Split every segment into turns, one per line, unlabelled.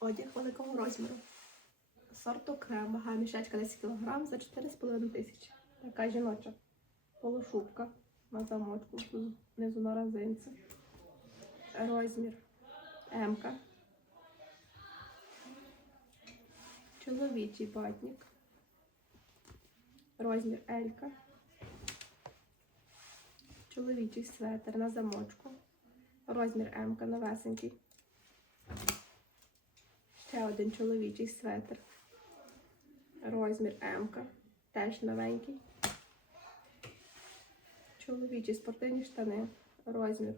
Одяг великого розміру. Сорту крем, вага мішечка 10 кг за 4,5 тисячі. Така жіноча полушубка на замочку, внизу на резинці. Розмір М. Чоловічий батник. Розмір L. Чоловічий светр на замочку. Розмір М новесенький. Ще один чоловічий светр. Розмір М. Теж новенький. Чоловічі спортивні штани. Розмір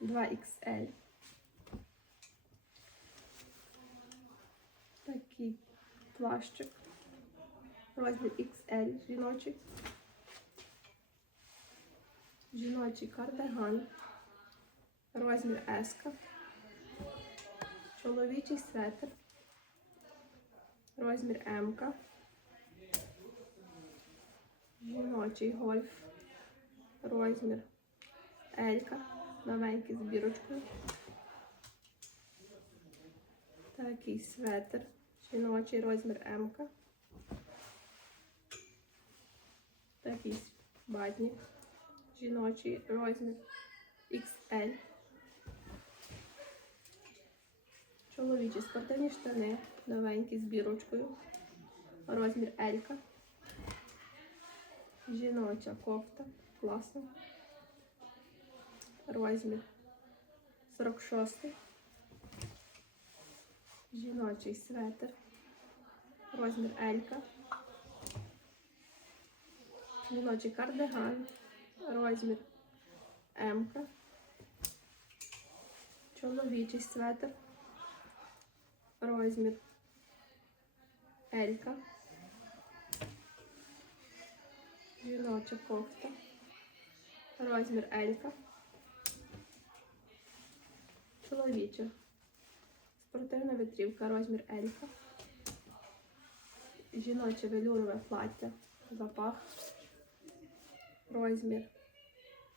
2XL. Такий плащик. Розмір XL жіночий. Жіночий кардиган. Розмір S. Чоловічий светр. Розмір М. Жіночий гольф. Розмір L. Новенький з бірочкою. Такий светр. Жіночий розмір М. Такий батник. Жіночий розмір XL. Чоловічі спортивні штани. Новенькі з бірочкою. Розмір L. Жіноча кофта. Класно. Розмір 46. Жіночий светр. Розмір L. Жіночий кардиган. Розмір М. Чоловічий светр. Розмір L. Жіноча кофта. Розмір L. Чоловіча. Спортивна витрівка, розмір L. Жіноче велюрове плаття. Запах. Розмір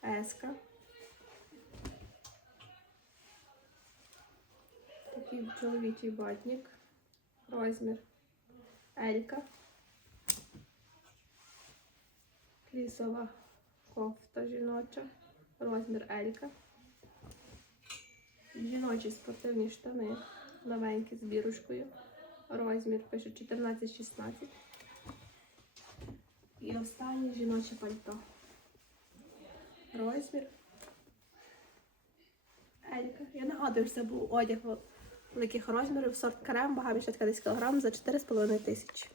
S. Такий чоловічий батник. Розмір L. Флісова кофта жіноча. Розмір L. Жіночі спортивні штани. Новенькі з бірушкою. Розмір пише 14-16. І останнє жіноче пальто. Розмір. Елька. Я нагадую, що це був одяг великих розмірів, сорт крем, вага більше 10 кг за 4,5 тисячі.